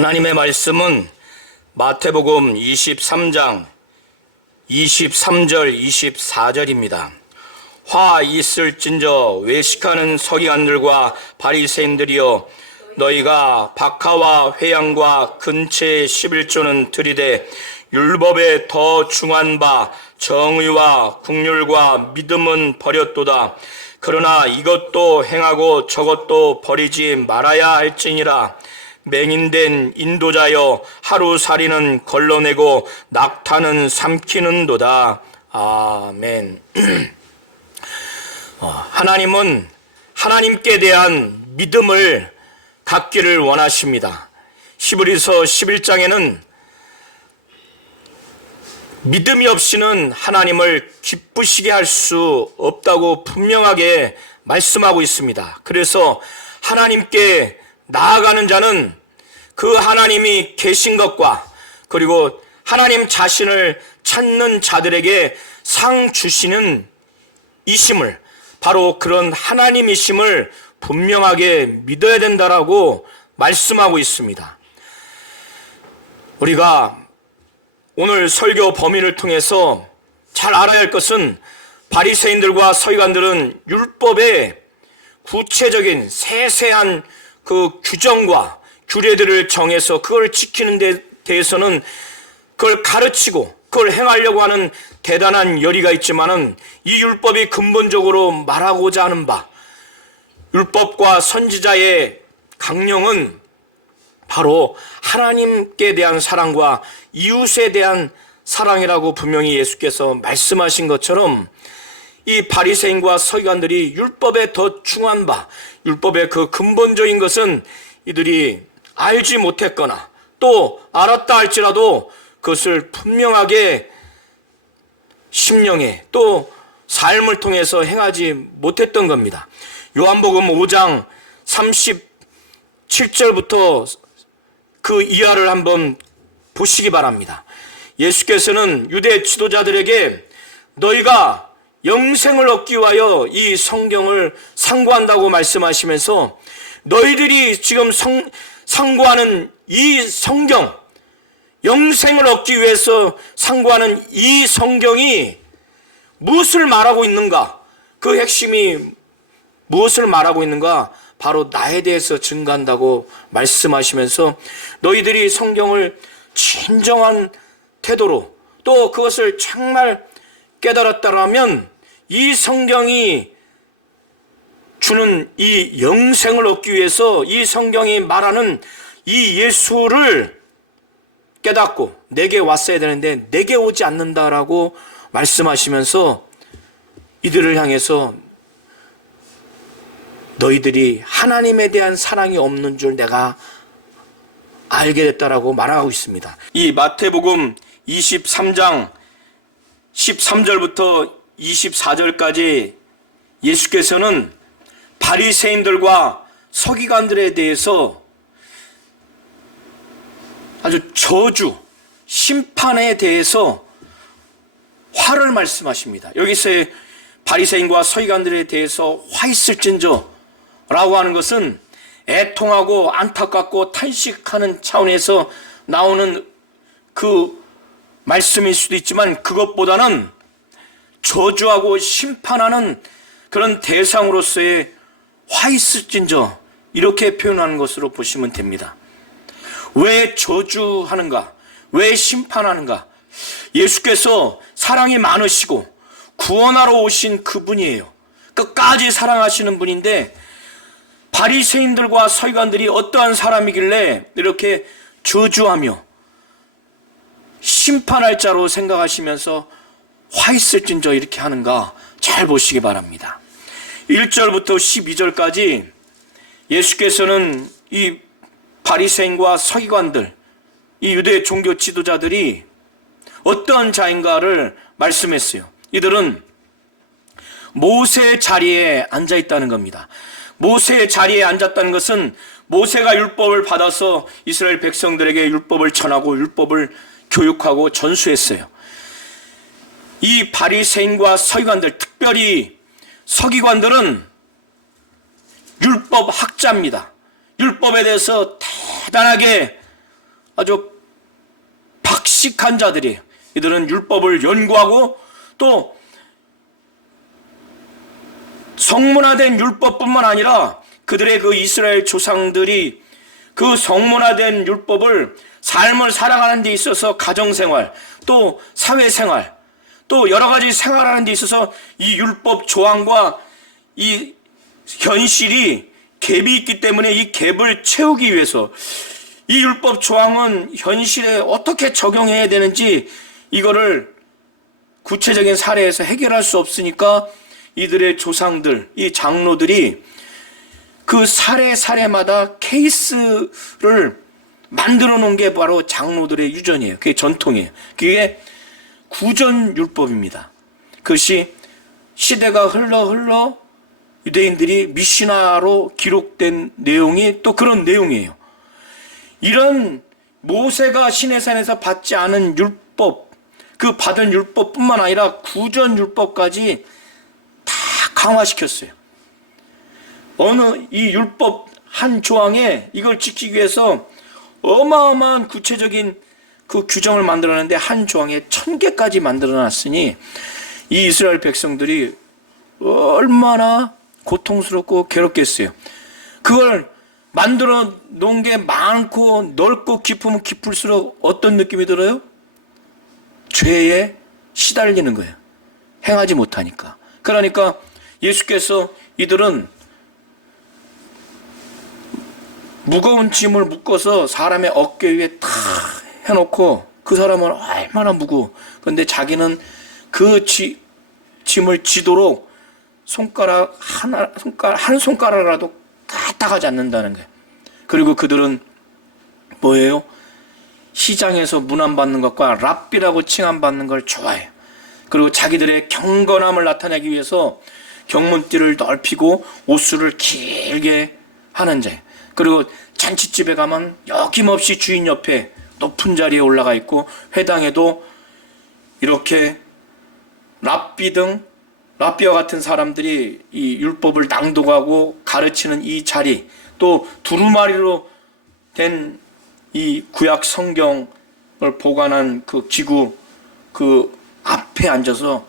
하나님의 말씀은 마태복음 23장 23절 24절입니다. 화 있을진저 외식하는 서기관들과 바리새인들이여, 너희가 박하와 회양과 근체의 11조는 들이되 율법에 더 중한 바 정의와 국률과 믿음은 버렸도다. 그러나 이것도 행하고 저것도 버리지 말아야 할지니라. 맹인된 인도자여, 하루살이는 걸러내고 낙타는 삼키는도다. 아멘. 하나님은 하나님께 대한 믿음을 갖기를 원하십니다. 히브리서 11장에는 믿음이 없이는 하나님을 기쁘시게 할 수 없다고 분명하게 말씀하고 있습니다. 그래서 하나님께 나아가는 자는 그 하나님이 계신 것과, 그리고 하나님 자신을 찾는 자들에게 상 주시는 이심을, 바로 그런 하나님이심을 분명하게 믿어야 된다라고 말씀하고 있습니다. 우리가 오늘 설교 범위를 통해서 잘 알아야 할 것은, 바리새인들과 서기관들은 율법의 구체적인 세세한 그 규정과 규례들을 정해서 그걸 지키는 데 대해서는 그걸 가르치고 그걸 행하려고 하는 대단한 열의가 있지만은, 이 율법이 근본적으로 말하고자 하는 바, 율법과 선지자의 강령은 바로 하나님께 대한 사랑과 이웃에 대한 사랑이라고 분명히 예수께서 말씀하신 것처럼, 이 바리새인과 서기관들이 율법에 더 중한 바, 율법의 그 근본적인 것은 이들이 알지 못했거나 또 알았다 할지라도 그것을 분명하게 심령에 또 삶을 통해서 행하지 못했던 겁니다. 요한복음 5장 37절부터 그 이하를 한번 보시기 바랍니다. 예수께서는 유대 지도자들에게 너희가 영생을 얻기 위하여 이 성경을 상고한다고 말씀하시면서, 너희들이 지금 상고하는 이 성경, 영생을 얻기 위해서 상고하는 이 성경이 무엇을 말하고 있는가? 그 핵심이 무엇을 말하고 있는가? 바로 나에 대해서 증거한다고 말씀하시면서, 너희들이 성경을 진정한 태도로 또 그것을 정말 깨달았다라면 이 성경이 주는 이 영생을 얻기 위해서 이 성경이 말하는 이 예수를 깨닫고 내게 왔어야 되는데 내게 오지 않는다라고 말씀하시면서, 이들을 향해서 너희들이 하나님에 대한 사랑이 없는 줄 내가 알게 됐다라고 말하고 있습니다. 이 마태복음 23장 13절부터 24절까지 예수께서는 바리새인들과 서기관들에 대해서 아주 저주, 심판에 대해서 화를 말씀하십니다. 여기서의 바리새인과 서기관들에 대해서 화 있을진저 라고 하는 것은 애통하고 안타깝고 탄식하는 차원에서 나오는 그 말씀일 수도 있지만, 그것보다는 저주하고 심판하는 그런 대상으로서의 화 있을진저, 이렇게 표현하는 것으로 보시면 됩니다. 왜 저주하는가? 왜 심판하는가? 예수께서 사랑이 많으시고 구원하러 오신 그분이에요. 끝까지 사랑하시는 분인데, 바리새인들과 서기관들이 어떠한 사람이길래 이렇게 저주하며 심판할 자로 생각하시면서 화 있을진저 이렇게 하는가? 잘 보시기 바랍니다. 1절부터 12절까지 예수께서는 이 바리새인과 서기관들, 이 유대 종교 지도자들이 어떤 자인가를 말씀했어요. 이들은 모세의 자리에 앉아 있다는 겁니다. 모세의 자리에 앉았다는 것은, 모세가 율법을 받아서 이스라엘 백성들에게 율법을 전하고 율법을 교육하고 전수했어요. 이 바리새인과 서기관들, 특별히 서기관들은 율법 학자입니다. 율법에 대해서 대단하게 아주 박식한 자들이에요. 이들은 율법을 연구하고 또 성문화된 율법뿐만 아니라 그들의 그 이스라엘 조상들이 그 성문화된 율법을 삶을 살아가는 데 있어서 가정생활, 또 사회생활, 또 여러 가지 생활하는 데 있어서 이 율법 조항과 이 현실이 갭이 있기 때문에 이 갭을 채우기 위해서 이 율법 조항은 현실에 어떻게 적용해야 되는지 이거를 구체적인 사례에서 해결할 수 없으니까 이들의 조상들, 이 장로들이 그 사례마다 케이스를 만들어 놓은 게 바로 장로들의 유전이에요. 그게 전통이에요. 그게 구전율법입니다. 그것이 시대가 흘러 유대인들이 미시나로 기록된 내용이 또 그런 내용이에요. 이런 모세가 시내산에서 받지 않은 율법, 그 받은 율법뿐만 아니라 구전율법까지 다 강화시켰어요. 어느 이 율법 한 조항에 이걸 지키기 위해서 어마어마한 구체적인 그 규정을 만들어놨는데 한 조항에 1000개까지 만들어놨으니 이 이스라엘 백성들이 얼마나 고통스럽고 괴롭겠어요. 그걸 만들어 놓은 게 많고 넓고 깊으면 깊을수록 어떤 느낌이 들어요? 죄에 시달리는 거예요. 행하지 못하니까. 그러니까 예수께서 이들은 무거운 짐을 묶어서 사람의 어깨 위에 탁 해놓고 그 사람은 얼마나 무거워. 그런데 자기는 그 짐을 지도록 한 손가락이라도 까딱하지 않는다는 거예요. 그리고 그들은 뭐예요? 시장에서 문안받는 것과 랍비라고 칭함받는 걸 좋아해요. 그리고 자기들의 경건함을 나타내기 위해서 경문띠를 넓히고 옷수를 길게 하는 자예요. 그리고 잔치집에 가면 여김없이 주인 옆에 높은 자리에 올라가 있고 회당에도 이렇게 랍비와 같은 사람들이 이 율법을 낭독하고 가르치는 이 자리, 또 두루마리로 된 이 구약 성경을 보관한 그 기구 그 앞에 앉아서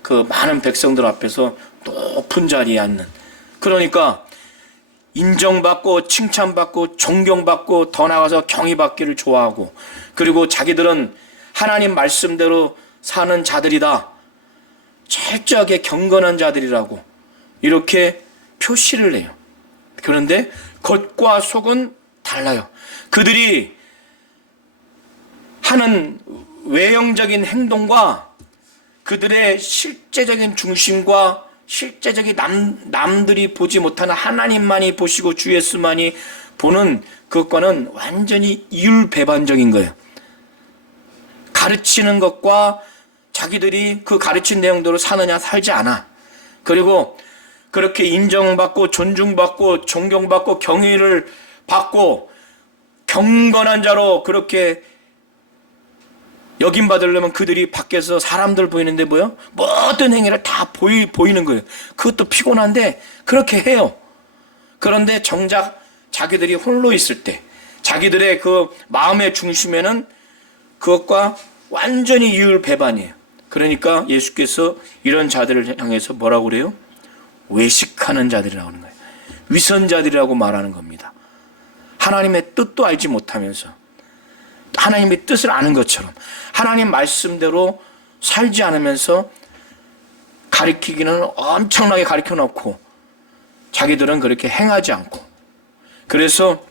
그 많은 백성들 앞에서 높은 자리에 앉는, 그러니까 인정받고 칭찬받고 존경받고 더 나아가서 경의받기를 좋아하고, 그리고 자기들은 하나님 말씀대로 사는 자들이다, 철저하게 경건한 자들이라고 이렇게 표시를 해요. 그런데 겉과 속은 달라요. 그들이 하는 외형적인 행동과 그들의 실제적인 중심과 실제적인 남들이 보지 못하는 하나님만이 보시고 주 예수만이 보는 그것과는 완전히 이율배반적인 거예요. 가르치는 것과 자기들이 그 가르친 내용대로 사느냐 살지 않아. 그리고 그렇게 인정받고 존중받고 존경받고 경의를 받고 경건한 자로 그렇게 여김받으려면 그들이 밖에서 사람들 보이는데 뭐요? 모든 행위를 다 보이는 거예요. 그것도 피곤한데 그렇게 해요. 그런데 정작 자기들이 홀로 있을 때 자기들의 그 마음의 중심에는 그것과 완전히 이율배반이에요. 그러니까 예수께서 이런 자들을 향해서 뭐라고 그래요? 외식하는 자들이라고 하는 거예요. 위선자들이라고 말하는 겁니다. 하나님의 뜻도 알지 못하면서 하나님의 뜻을 아는 것처럼 하나님 말씀대로 살지 않으면서 가르치기는 엄청나게 가르쳐 놓고 자기들은 그렇게 행하지 않고, 그래서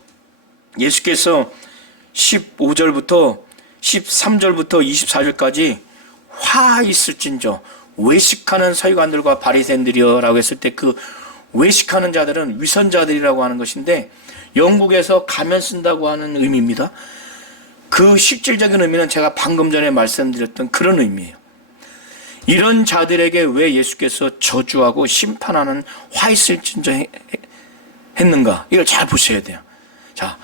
예수께서 15절부터 13절부터 24절까지 화 있을진저 외식하는 서기관들과 바리새인들이여라고 했을 때 그 외식하는 자들은 위선자들이라고 하는 것인데 영국에서 가면 쓴다고 하는 의미입니다. 그 실질적인 의미는 제가 방금 전에 말씀드렸던 그런 의미예요. 이런 자들에게 왜 예수께서 저주하고 심판하는 화 있을진저 했는가? 이걸 잘 보셔야 돼요. 자,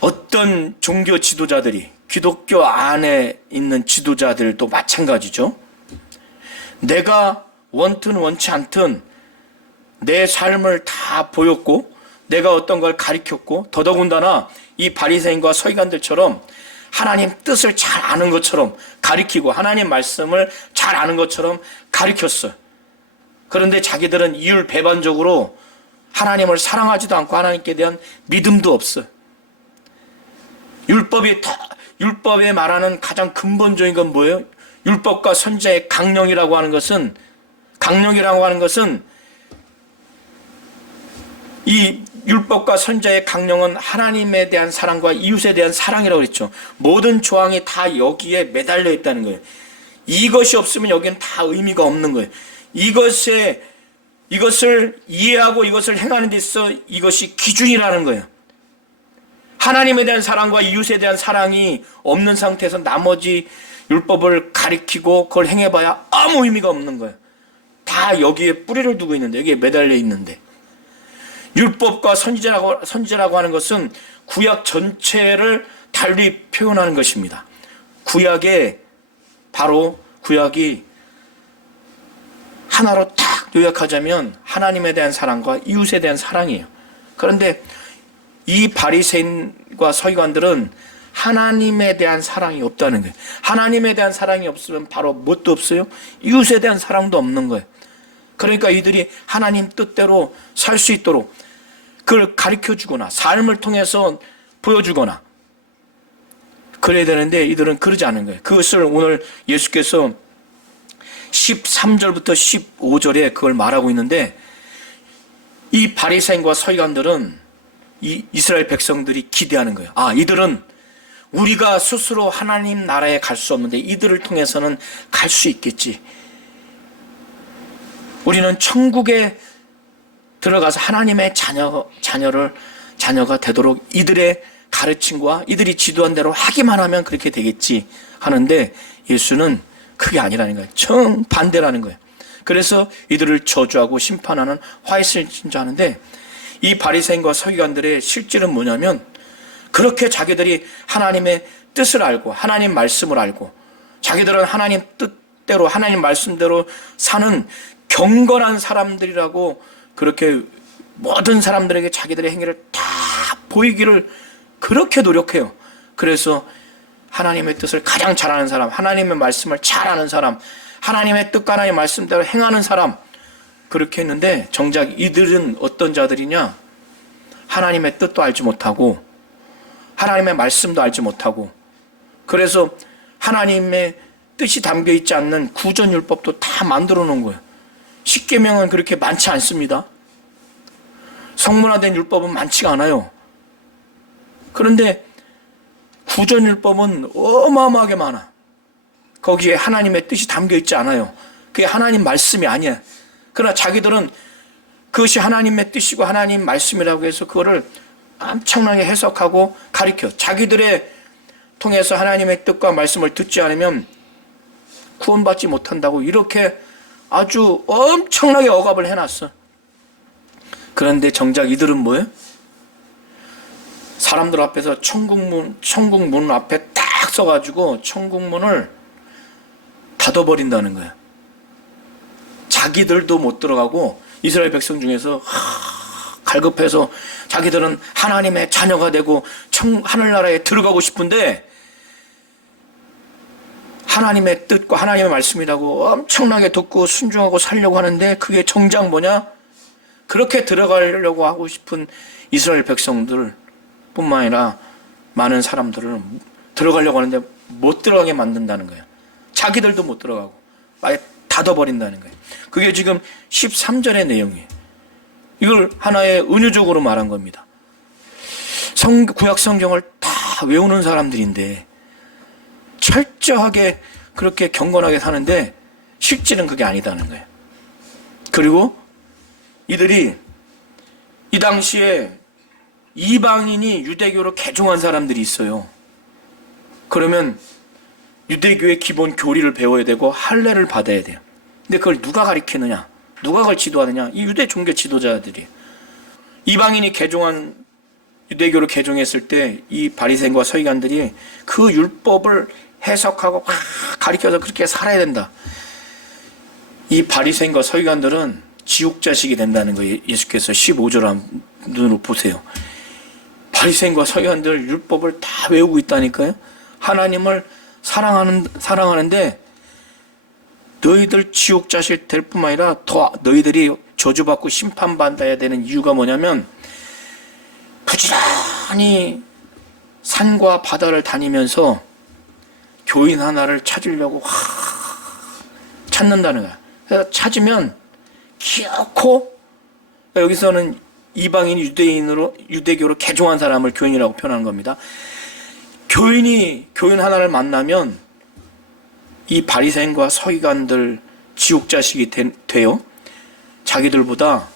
어떤 종교 지도자들이, 기독교 안에 있는 지도자들도 마찬가지죠. 내가 원든 원치 않든 내 삶을 다 보였고 내가 어떤 걸 가르쳤고, 더더군다나 이 바리새인과 서기관들처럼 하나님 뜻을 잘 아는 것처럼 가르치고 하나님 말씀을 잘 아는 것처럼 가르쳤어요. 그런데 자기들은 이율배반적으로 하나님을 사랑하지도 않고 하나님께 대한 믿음도 없어요. 율법에 말하는 가장 근본적인 건 뭐예요? 율법과 선지자의 강령이라고 하는 것은 이 율법과 선지자의 강령은 하나님에 대한 사랑과 이웃에 대한 사랑이라고 그랬죠. 모든 조항이 다 여기에 매달려 있다는 거예요. 이것이 없으면 여기는 다 의미가 없는 거예요. 이것을 이해하고 이것을 행하는 데 있어 이것이 기준이라는 거예요. 하나님에 대한 사랑과 이웃에 대한 사랑이 없는 상태에서 나머지 율법을 가리키고 그걸 행해봐야 아무 의미가 없는 거예요. 다 여기에 뿌리를 두고 있는데, 여기에 매달려 있는데. 율법과 선지자라고 하는 것은 구약 전체를 달리 표현하는 것입니다. 구약이 하나로 딱 요약하자면 하나님에 대한 사랑과 이웃에 대한 사랑이에요. 그런데 이 바리새인과 서기관들은 하나님에 대한 사랑이 없다는 거예요. 하나님에 대한 사랑이 없으면 바로 뭣도 없어요? 이웃에 대한 사랑도 없는 거예요. 그러니까 이들이 하나님 뜻대로 살 수 있도록 그걸 가르쳐주거나 삶을 통해서 보여주거나 그래야 되는데 이들은 그러지 않은 거예요. 그것을 오늘 예수께서 13절부터 15절에 그걸 말하고 있는데, 이 바리새인과 서기관들은 이 이스라엘 백성들이 기대하는 거예요. 이들은 우리가 스스로 하나님 나라에 갈 수 없는데 이들을 통해서는 갈 수 있겠지. 우리는 천국에 들어가서 하나님의 자녀가 되도록 이들의 가르침과 이들이 지도한 대로 하기만 하면 그렇게 되겠지 하는데, 예수는 그게 아니라는 거예요. 정반대라는 거예요. 그래서 이들을 저주하고 심판하는 화해를 진짜하는데, 이 바리새인과 서기관들의 실질은 뭐냐면, 그렇게 자기들이 하나님의 뜻을 알고 하나님 말씀을 알고 자기들은 하나님 뜻대로 하나님 말씀대로 사는 경건한 사람들이라고 그렇게 모든 사람들에게 자기들의 행위를 다 보이기를 그렇게 노력해요. 그래서 하나님의 뜻을 가장 잘하는 사람, 하나님의 말씀을 잘 아는 사람, 하나님의 뜻과 하나님의 말씀대로 행하는 사람, 그렇게 했는데 정작 이들은 어떤 자들이냐? 하나님의 뜻도 알지 못하고 하나님의 말씀도 알지 못하고, 그래서 하나님의 뜻이 담겨 있지 않는 구전율법도 다 만들어 놓은 거예요. 십계명은 그렇게 많지 않습니다. 성문화된 율법은 많지가 않아요. 그런데 구전율법은 어마어마하게 많아. 거기에 하나님의 뜻이 담겨 있지 않아요. 그게 하나님 말씀이 아니야. 그러나 자기들은 그것이 하나님의 뜻이고 하나님 말씀이라고 해서 그거를 엄청나게 해석하고 가르쳐. 자기들의 통해서 하나님의 뜻과 말씀을 듣지 않으면 구원받지 못한다고 이렇게 아주 엄청나게 억압을 해놨어. 그런데 정작 이들은 뭐예요? 사람들 앞에서 천국문 앞에 딱 써가지고 천국문을 닫아버린다는 거예요. 자기들도 못 들어가고 이스라엘 백성 중에서 갈급해서 자기들은 하나님의 자녀가 되고 하늘나라에 들어가고 싶은데 하나님의 뜻과 하나님의 말씀이라고 엄청나게 듣고 순종하고 살려고 하는데 그게 정작 뭐냐? 그렇게 들어가려고 하고 싶은 이스라엘 백성들 뿐만 아니라 많은 사람들을 들어가려고 하는데 못 들어가게 만든다는 거예요. 자기들도 못 들어가고 아예 닫아버린다는 거예요. 그게 지금 13절의 내용이에요. 이걸 하나의 은유적으로 말한 겁니다. 구약 성경을 다 외우는 사람들인데 철저하게 그렇게 경건하게 사는데 실질은 그게 아니다는 거예요. 그리고 이들이 이 당시에 이방인이 유대교로 개종한 사람들이 있어요. 그러면 유대교의 기본 교리를 배워야 되고 할례를 받아야 돼요. 근데 그걸 누가 가르치느냐? 누가 그걸 지도하느냐? 이 유대 종교 지도자들이. 이방인이 유대교로 개종했을 때 이 바리새인과 서기관들이 그 율법을 해석하고 가르쳐서 그렇게 살아야 된다. 이 바리새인과 서기관들은 지옥 자식이 된다는 거예요. 예수께서 15절 눈으로 보세요. 바리새인과 서기관들 율법을 다 외우고 있다니까요. 하나님을 사랑하는데 너희들 지옥 자식 될 뿐만 아니라 더 너희들이 저주받고 심판받아야 되는 이유가 뭐냐면, 부지런히 산과 바다를 다니면서 교인 하나를 찾으려고 찾는다는 거야. 그래서 찾으면 기어코, 여기서는 이방인 유대교로 개종한 사람을 교인이라고 표현하는 겁니다. 교인 하나를 만나면 이 바리새인과 서기관들 지옥 자식이 돼요. 자기들보다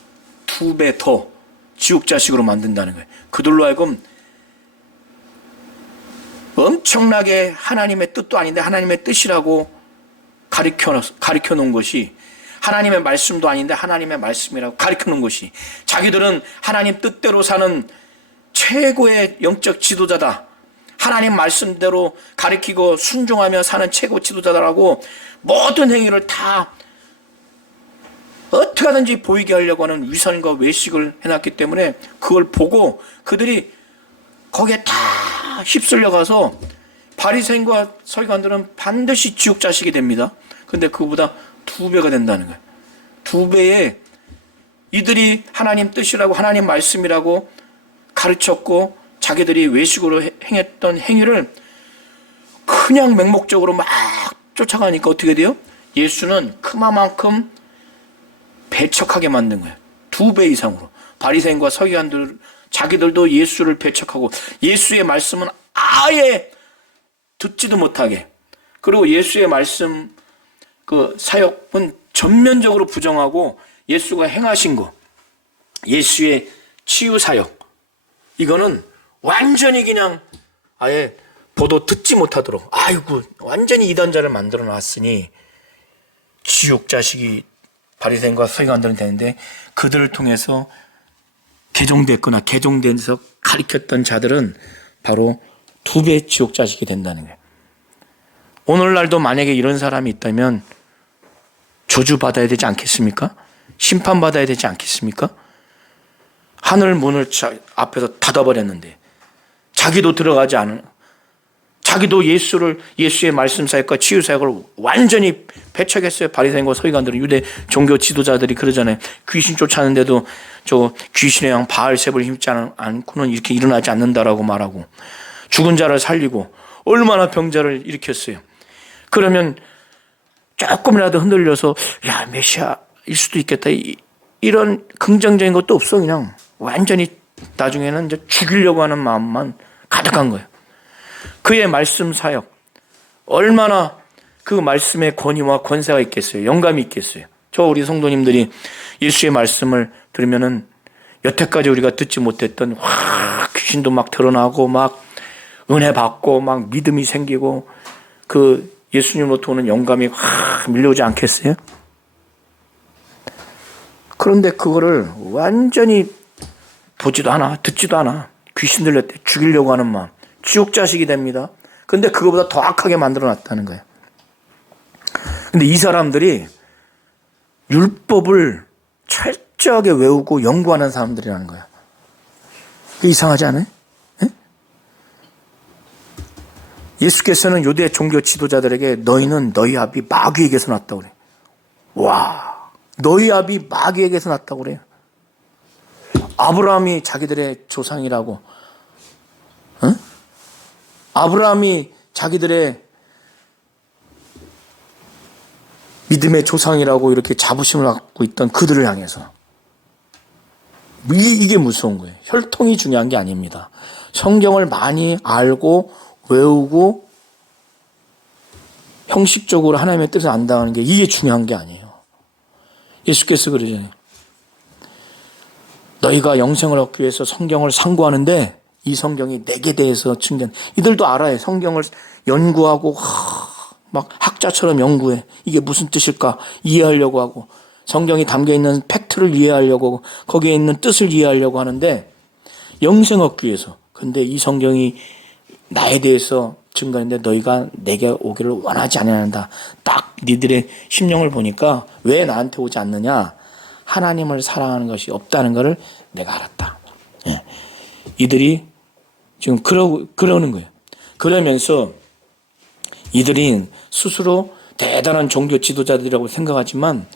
2배 더 지옥 자식으로 만든다는 거예요. 그들로 하여금 엄청나게 하나님의 뜻도 아닌데 하나님의 뜻이라고 가르쳐 놓은 것이, 하나님의 말씀도 아닌데 하나님의 말씀이라고 가르쳐 놓은 것이, 자기들은 하나님 뜻대로 사는 최고의 영적 지도자다, 하나님 말씀대로 가르치고 순종하며 사는 최고 지도자다라고 모든 행위를 다 어떻게 하든지 보이게 하려고 하는 위선과 외식을 해놨기 때문에, 그걸 보고 그들이 거기에 다 휩쓸려가서 바리새인과 서기관들은 반드시 지옥 자식이 됩니다. 근데 그보다 2배가 된다는 거예요. 2배의, 이들이 하나님 뜻이라고 하나님 말씀이라고 가르쳤고 자기들이 외식으로 행했던 행위를 그냥 맹목적으로 막 쫓아가니까 어떻게 돼요? 예수는 그만큼 배척하게 만든 거예요. 2배 이상으로. 바리새인과 서기관들 자기들도 예수를 배척하고 예수의 말씀은 아예 듣지도 못하게, 그리고 예수의 말씀 그 사역은 전면적으로 부정하고 예수가 행하신 거, 예수의 치유 사역, 이거는 완전히 그냥 아예 보도 듣지 못하도록, 아이고 완전히 이단자를 만들어 놨으니 지옥 자식이 바리새인과 서기관들은 되는데, 그들을 통해서 개종됐거나 개종돼서 가르쳤던 자들은 바로 2배 지옥 자식이 된다는 거예요. 오늘날도 만약에 이런 사람이 있다면 저주받아야 되지 않겠습니까? 심판받아야 되지 않겠습니까? 하늘 문을 앞에서 닫아버렸는데 자기도 들어가지 않은, 자기도 예수의 말씀 사역과 치유 사역을 완전히 배척했어요. 바리새인과 서기관들은, 유대 종교 지도자들이 그러잖아요. 귀신 쫓아내는데도 저 귀신의 양 바알세불 힘지 않고는 이렇게 일어나지 않는다라고 말하고, 죽은 자를 살리고 얼마나 병자를 일으켰어요. 그러면 조금이라도 흔들려서 야 메시아일 수도 있겠다, 이런 긍정적인 것도 없어. 그냥 완전히 나중에는 이제 죽이려고 하는 마음만 가득한 거예요. 그의 말씀 사역, 얼마나 그 말씀의 권위와 권세가 있겠어요. 영감이 있겠어요. 우리 성도님들이 예수의 말씀을 들으면은 여태까지 우리가 듣지 못했던 귀신도 막 드러나고 막 은혜 받고 막 믿음이 생기고 그 예수님으로부터 오는 영감이 확 밀려오지 않겠어요? 그런데 그거를 완전히 보지도 않아, 듣지도 않아. 귀신 들렸대, 죽이려고 하는 마음, 지옥 자식이 됩니다. 근데 그거보다 더 악하게 만들어 놨다는 거예요. 근데 이 사람들이 율법을 철저하게 외우고 연구하는 사람들이라는 거야. 이상하지 않아요? 네? 예수께서는 유대 종교 지도자들에게 너희는 너희 아비 마귀에게서 났다고 그래. 와, 너희 아비 마귀에게서 났다고 그래요. 아브라함이 자기들의 조상이라고, 응? 아브라함이 자기들의 믿음의 조상이라고 이렇게 자부심을 갖고 있던 그들을 향해서, 이게 무서운 거예요. 혈통이 중요한 게 아닙니다. 성경을 많이 알고 외우고 형식적으로 하나님의 뜻을 안다는 게 이게 중요한 게 아니에요. 예수께서 그러잖아요. 너희가 영생을 얻기 위해서 성경을 상고하는데 이 성경이 내게 대해서 증언. 이들도 알아요. 성경을 연구하고 막 학자처럼 연구해. 이게 무슨 뜻일까 이해하려고 하고, 성경이 담겨있는 팩트를 이해하려고 하고, 거기에 있는 뜻을 이해하려고 하는데 영생 얻기 위해서. 근데 이 성경이 나에 대해서 증거인데 너희가 내게 오기를 원하지 않는다. 딱 니들의 심령을 보니까 왜 나한테 오지 않느냐, 하나님을 사랑하는 것이 없다는 것을 내가 알았다. 예. 이들이 지금 그러는 거예요. 그러면서 이들이 스스로 대단한 종교 지도자들이라고 생각하지만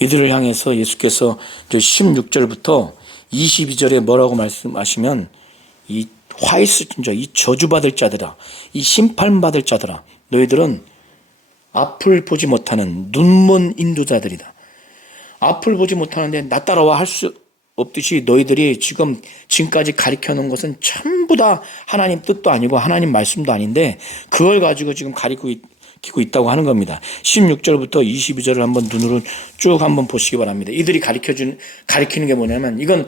이들을 향해서 예수께서 16절부터 22절에 뭐라고 말씀하시면 이 화이스진자, 이 저주받을 자들아, 이 심판받을 자들아, 너희들은 앞을 보지 못하는 눈먼 인도자들이다. 앞을 보지 못하는데 나 따라와 할 수 없듯이 너희들이 지금까지 가르쳐 놓은 것은 전부 다 하나님 뜻도 아니고 하나님 말씀도 아닌데 그걸 가지고 지금 가리키고 있다고 하는 겁니다. 16절부터 22절을 한번 눈으로 쭉 한번 보시기 바랍니다. 이들이 가리키는 게 뭐냐면 이건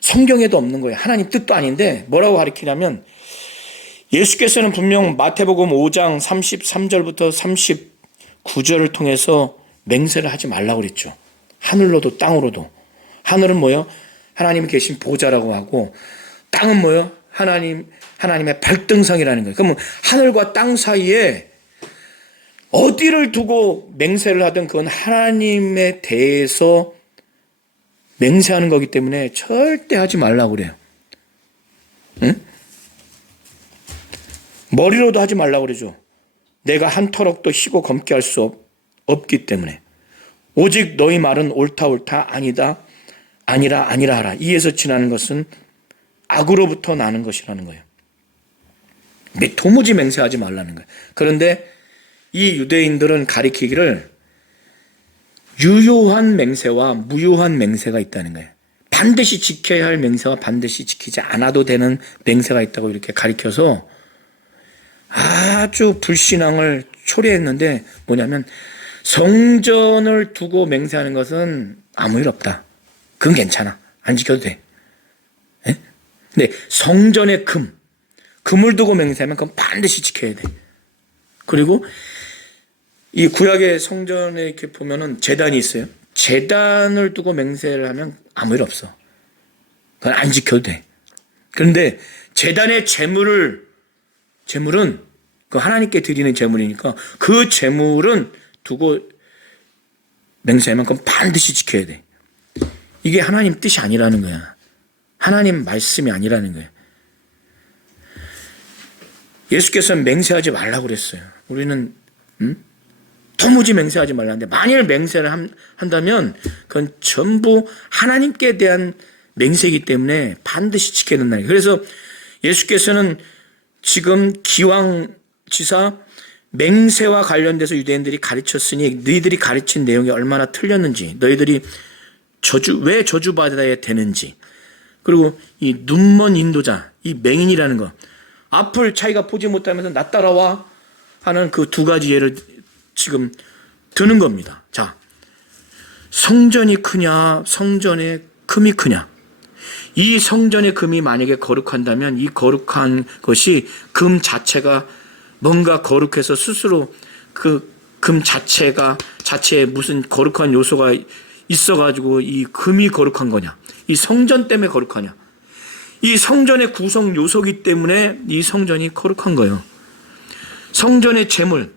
성경에도 없는 거예요. 하나님 뜻도 아닌데 뭐라고 가리키냐면 예수께서는 분명 마태복음 5장 33절부터 39절을 통해서 맹세를 하지 말라고 그랬죠. 하늘로도 땅으로도. 하늘은 뭐요? 하나님이 계신 보좌라고 하고 땅은 뭐요? 하나님의 발등상이라는 거예요. 그러면 하늘과 땅 사이에 어디를 두고 맹세를 하든 그건 하나님에 대해서 맹세하는 거기 때문에 절대 하지 말라고 그래요. 응? 머리로도 하지 말라고 그러죠. 내가 한 터럭도 희고 검게 할 수 없기 때문에. 오직 너희 말은 옳다 아니다 아니라 하라. 이에서 지나는 것은 악으로부터 나는 것이라는 거예요. 도무지 맹세하지 말라는 거예요. 그런데 이 유대인들은 가리키기를 유효한 맹세와 무효한 맹세가 있다는 거예요. 반드시 지켜야 할 맹세와 반드시 지키지 않아도 되는 맹세가 있다고 이렇게 가리켜서 아주 불신앙을 초래했는데 뭐냐면 성전을 두고 맹세하는 것은 아무 일 없다. 그건 괜찮아. 안 지켜도 돼. 예? 근데 성전의 금을 두고 맹세하면 그건 반드시 지켜야 돼. 그리고 이 구약의 성전에 이렇게 보면은 제단이 있어요. 제단을 두고 맹세를 하면 아무 일 없어. 그건 안 지켜도 돼. 그런데 제단의 제물은 그 하나님께 드리는 제물이니까 그 제물은 두고 맹세하면 그건 반드시 지켜야 돼. 이게 하나님 뜻이 아니라는 거야. 하나님 말씀이 아니라는 거야. 예수께서는 맹세하지 말라고 그랬어요. 우리는 도무지 맹세하지 말라는데 만일 맹세를 한다면 그건 전부 하나님께 대한 맹세이기 때문에 반드시 지켜야 된다는 거예요. 그래서 예수께서는 지금 기왕지사 맹세와 관련돼서 유대인들이 가르쳤으니 너희들이 가르친 내용이 얼마나 틀렸는지, 너희들이 왜 저주받아야 되는지, 그리고 이 눈먼 인도자, 이 맹인이라는 거, 앞을 자기가 보지 못하면서 나 따라와 하는 그 두 가지 예를 지금 드는 겁니다. 자, 성전이 크냐, 성전의 금이 크냐. 이 성전의 금이 만약에 거룩한다면 이 거룩한 것이 금 자체가 뭔가 거룩해서 스스로 그 금 자체에 무슨 거룩한 요소가 있어가지고 이 금이 거룩한 거냐. 이 성전 때문에 거룩하냐. 이 성전의 구성 요소이기 때문에 이 성전이 거룩한 거예요. 성전의 제물,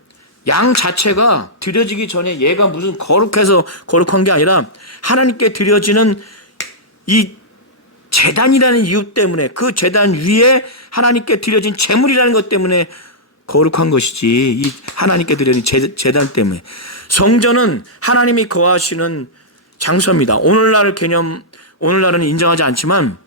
양 자체가 드려지기 전에 얘가 무슨 거룩해서 거룩한 게 아니라 하나님께 드려지는 이 제단이라는 이유 때문에 그 제단 위에 하나님께 드려진 제물이라는 것 때문에 거룩한 것이지 이 하나님께 드려진 제단 때문에. 성전은 하나님이 거하시는 장소입니다. 오늘날은 인정하지 않지만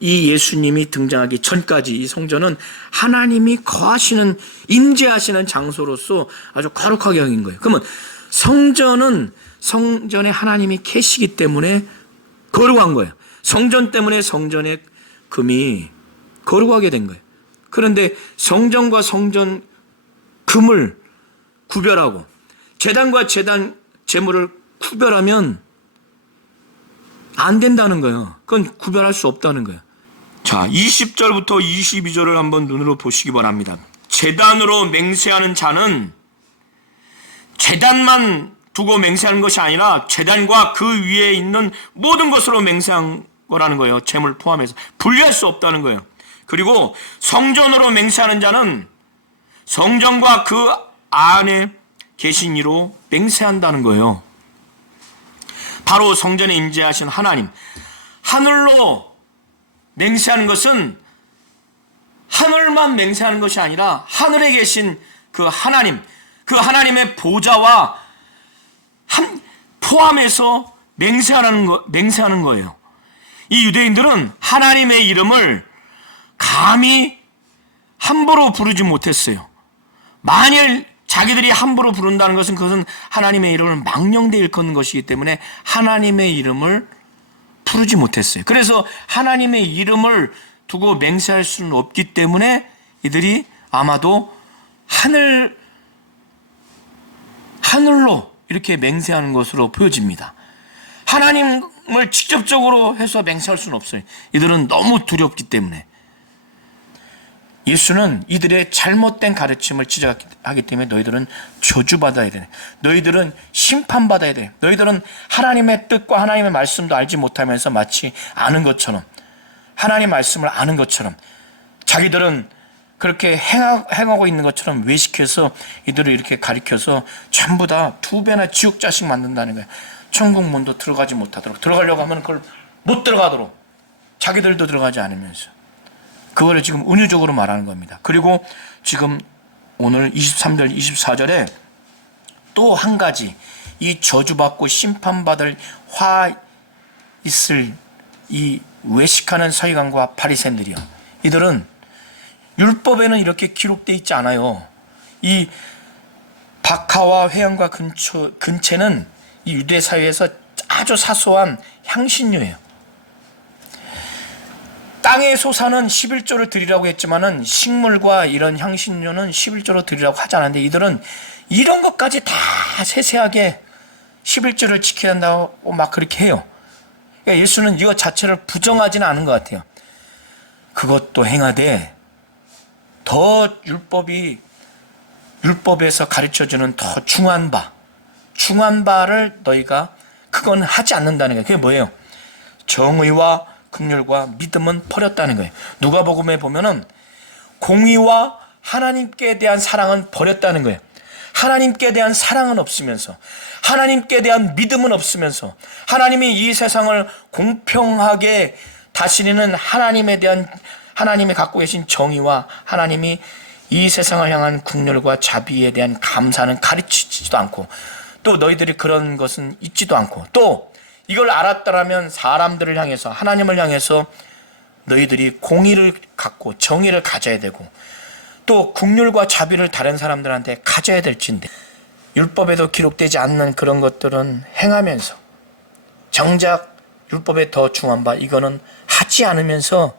이 예수님이 등장하기 전까지 이 성전은 하나님이 거하시는 임재하시는 장소로서 아주 거룩하게 여긴 거예요. 그러면 성전에 하나님이 계시기 때문에 거룩한 거예요. 성전 때문에 성전의 금이 거룩하게 된 거예요. 그런데 성전과 성전 금을 구별하고 제단과 제단 제물을 구별하면 안 된다는 거예요. 그건 구별할 수 없다는 거예요. 자, 20절부터 22절을 한번 눈으로 보시기 바랍니다. 제단으로 맹세하는 자는 제단만 두고 맹세하는 것이 아니라 제단과 그 위에 있는 모든 것으로 맹세한 거라는 거예요. 제물 포함해서 분리할 수 없다는 거예요. 그리고 성전으로 맹세하는 자는 성전과 그 안에 계신 이로 맹세한다는 거예요. 바로 성전에 임재하신 하나님, 하늘로 맹세하는 것은 하늘만 맹세하는 것이 아니라 하늘에 계신 그 하나님, 그 하나님의 보좌와 포함해서 맹세하는 거예요. 이 유대인들은 하나님의 이름을 감히 함부로 부르지 못했어요. 만일 자기들이 함부로 부른다는 것은 그것은 하나님의 이름을 망령되이 일컫는 것이기 때문에 하나님의 이름을 부르지 못했어요. 그래서 하나님의 이름을 두고 맹세할 수는 없기 때문에 이들이 아마도 하늘로 이렇게 맹세하는 것으로 보여집니다. 하나님을 직접적으로 해서 맹세할 수는 없어요. 이들은 너무 두렵기 때문에. 예수는 이들의 잘못된 가르침을 지적하기 때문에 너희들은 저주받아야 돼. 너희들은 심판받아야 돼. 너희들은 하나님의 뜻과 하나님의 말씀도 알지 못하면서 마치 아는 것처럼, 하나님 말씀을 아는 것처럼, 자기들은 그렇게 행하고 있는 것처럼 외식해서 이들을 이렇게 가리켜서 전부 다 2배나 지옥 자식 만든다는 거예요. 천국 문도 들어가지 못하도록, 들어가려고 하면 그걸 못 들어가도록, 자기들도 들어가지 않으면서 그거를 지금 은유적으로 말하는 겁니다. 그리고 지금 오늘 23절 24절에 또 한 가지, 이 저주받고 심판받을 화 있을 이 외식하는 서기관과 바리새인들이요, 이들은 율법에는 이렇게 기록되어 있지 않아요. 이 박하와 회당과 근체는 이 유대 사회에서 아주 사소한 향신료예요. 땅의 소산은 11조를 드리라고 했지만은 식물과 이런 향신료는 11조로 드리라고 하지 않았는데 이들은 이런 것까지 다 세세하게 11조를 지켜야 한다고 막 그렇게 해요. 그러니까 예수는 이것 자체를 부정하지는 않은 것 같아요. 그것도 행하되 더 율법에서 가르쳐주는 더 중한 바를 너희가 그건 하지 않는다는 거예요. 그게 뭐예요? 정의와 긍휼과 믿음은 버렸다는 거예요. 누가복음에 보면은 공의와 하나님께 대한 사랑은 버렸다는 거예요. 하나님께 대한 사랑은 없으면서, 하나님께 대한 믿음은 없으면서, 하나님이 이 세상을 공평하게 다스리는 하나님이 갖고 계신 정의와 하나님이 이 세상을 향한 긍휼과 자비에 대한 감사는 가르치지도 않고, 또 너희들이 그런 것은 잊지도 않고, 또 이걸 알았더라면 사람들을 향해서, 하나님을 향해서 너희들이 공의를 갖고 정의를 가져야 되고, 또 긍휼과 자비를 다른 사람들한테 가져야 될진데, 율법에도 기록되지 않는 그런 것들은 행하면서 정작 율법에 더 중한 바 이거는 하지 않으면서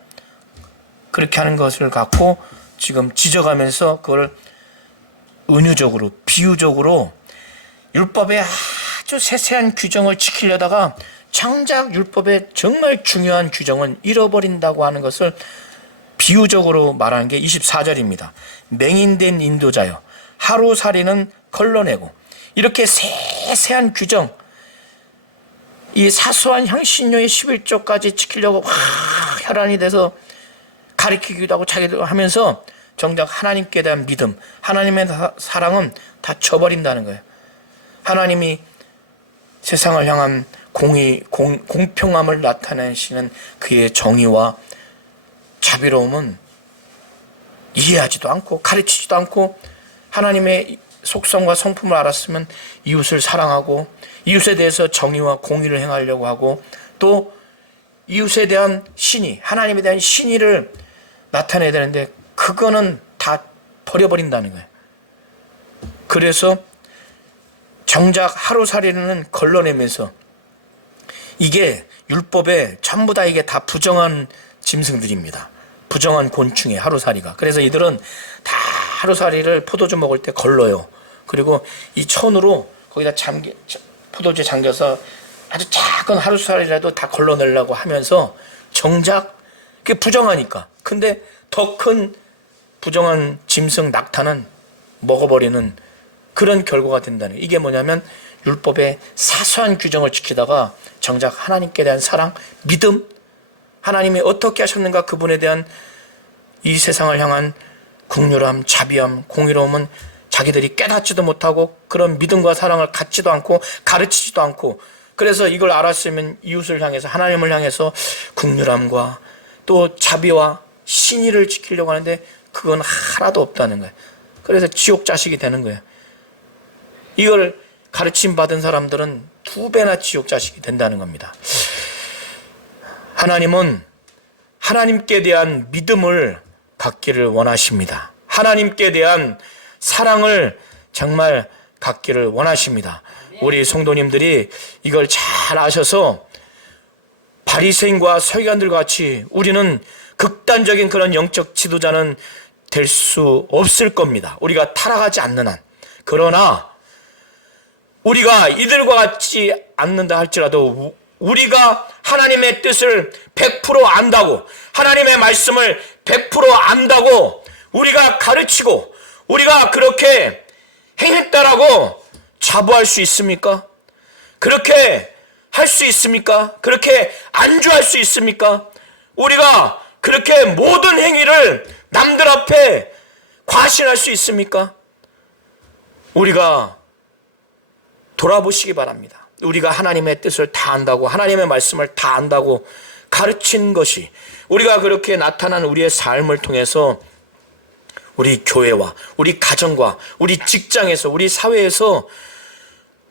그렇게 하는 것을 갖고 지금 지적하면서 그걸 은유적으로, 비유적으로 율법의 아주 세세한 규정을 지키려다가 정작 율법의 정말 중요한 규정은 잃어버린다고 하는 것을 비유적으로 말하는 게 24절입니다. 맹인된 인도자여, 하루살이는 걸러내고, 이렇게 세세한 규정, 이 사소한 향신료의 11조까지 지키려고 혈안이 돼서 가리키기도 하고 자기도 하면서 정작 하나님께 대한 믿음, 하나님의 사랑은 다 쳐버린다는 거예요. 하나님이 세상을 향한 공평함을 나타내시는 그의 정의와 자비로움은 이해하지도 않고 가르치지도 않고, 하나님의 속성과 성품을 알았으면 이웃을 사랑하고 이웃에 대해서 정의와 공의를 행하려고 하고, 또 이웃에 대한 신의, 하나님에 대한 신의를 나타내야 되는데 그거는 다 버려버린다는 거예요. 그래서 정작 하루살이는 걸러내면서, 이게 율법에 전부 다 이게 다 부정한 짐승들입니다. 부정한 곤충이에요, 하루살이가. 그래서 이들은 다 하루살이를 포도주 먹을 때 걸러요. 그리고 이 천으로 거기다 포도주에 잠겨서 아주 작은 하루살이라도 다 걸러내려고 하면서 정작 그게 부정하니까. 근데 더 큰 부정한 짐승 낙타는 먹어버리는 그런 결과가 된다는 거예요. 이게 뭐냐면 율법의 사소한 규정을 지키다가 정작 하나님께 대한 사랑, 믿음, 하나님이 어떻게 하셨는가, 그분에 대한 이 세상을 향한 긍휼함, 자비함, 공의로움은 자기들이 깨닫지도 못하고 그런 믿음과 사랑을 갖지도 않고 가르치지도 않고 그래서 이걸 알았으면 이웃을 향해서, 하나님을 향해서 긍휼함과 또 자비와 신의를 지키려고 하는데 그건 하나도 없다는 거예요. 그래서 지옥 자식이 되는 거예요. 이걸 가르침 받은 사람들은 2배나 지옥 자식이 된다는 겁니다. 하나님은 하나님께 대한 믿음을 갖기를 원하십니다. 하나님께 대한 사랑을 정말 갖기를 원하십니다. 우리 성도님들이 이걸 잘 아셔서 바리새인과 서기관들 같이 우리는 극단적인 그런 영적 지도자는 될 수 없을 겁니다. 우리가 타락하지 않는 한. 그러나 우리가 이들과 같지 않는다 할지라도 우리가 하나님의 뜻을 100% 안다고, 하나님의 말씀을 100% 안다고 우리가 가르치고 우리가 그렇게 행했다라고 자부할 수 있습니까? 그렇게 할 수 있습니까? 그렇게 안주할 수 있습니까? 우리가 그렇게 모든 행위를 남들 앞에 과신할 수 있습니까? 우리가 돌아보시기 바랍니다. 우리가 하나님의 뜻을 다 안다고, 하나님의 말씀을 다 안다고 가르친 것이, 우리가 그렇게 나타난 우리의 삶을 통해서 우리 교회와 우리 가정과 우리 직장에서 우리 사회에서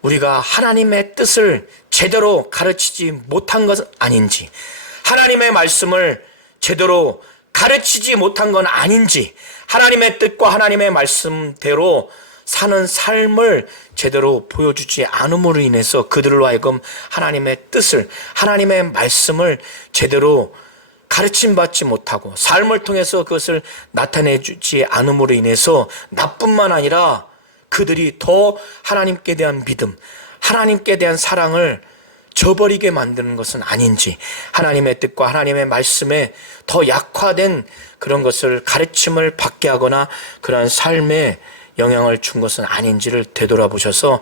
우리가 하나님의 뜻을 제대로 가르치지 못한 것은 아닌지, 하나님의 말씀을 제대로 가르치지 못한 건 아닌지, 하나님의 뜻과 하나님의 말씀대로 사는 삶을 제대로 보여주지 않음으로 인해서 그들로 하여금 하나님의 뜻을, 하나님의 말씀을 제대로 가르침받지 못하고 삶을 통해서 그것을 나타내주지 않음으로 인해서 나뿐만 아니라 그들이 더 하나님께 대한 믿음, 하나님께 대한 사랑을 저버리게 만드는 것은 아닌지, 하나님의 뜻과 하나님의 말씀에 더 약화된 그런 것을 가르침을 받게 하거나 그러한 삶에 영향을 준 것은 아닌지를 되돌아보셔서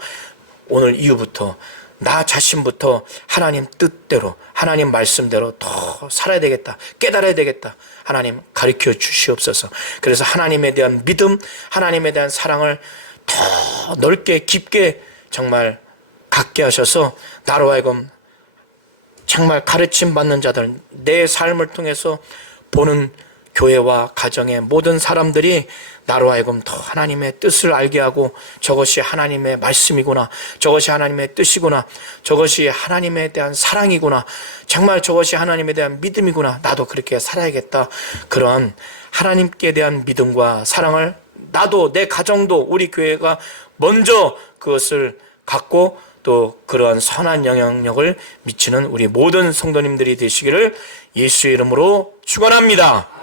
오늘 이후부터 나 자신부터 하나님 뜻대로, 하나님 말씀대로 더 살아야 되겠다, 깨달아야 되겠다, 하나님 가르쳐 주시옵소서. 그래서 하나님에 대한 믿음, 하나님에 대한 사랑을 더 넓게 깊게 정말 갖게 하셔서 나로 하여금 정말 가르침 받는 자들, 내 삶을 통해서 보는 교회와 가정의 모든 사람들이 나로 하여금 더 하나님의 뜻을 알게 하고 저것이 하나님의 말씀이구나, 저것이 하나님의 뜻이구나, 저것이 하나님에 대한 사랑이구나, 정말 저것이 하나님에 대한 믿음이구나, 나도 그렇게 살아야겠다. 그러한 하나님께 대한 믿음과 사랑을 나도, 내 가정도, 우리 교회가 먼저 그것을 갖고 또 그러한 선한 영향력을 미치는 우리 모든 성도님들이 되시기를 예수의 이름으로 축원합니다.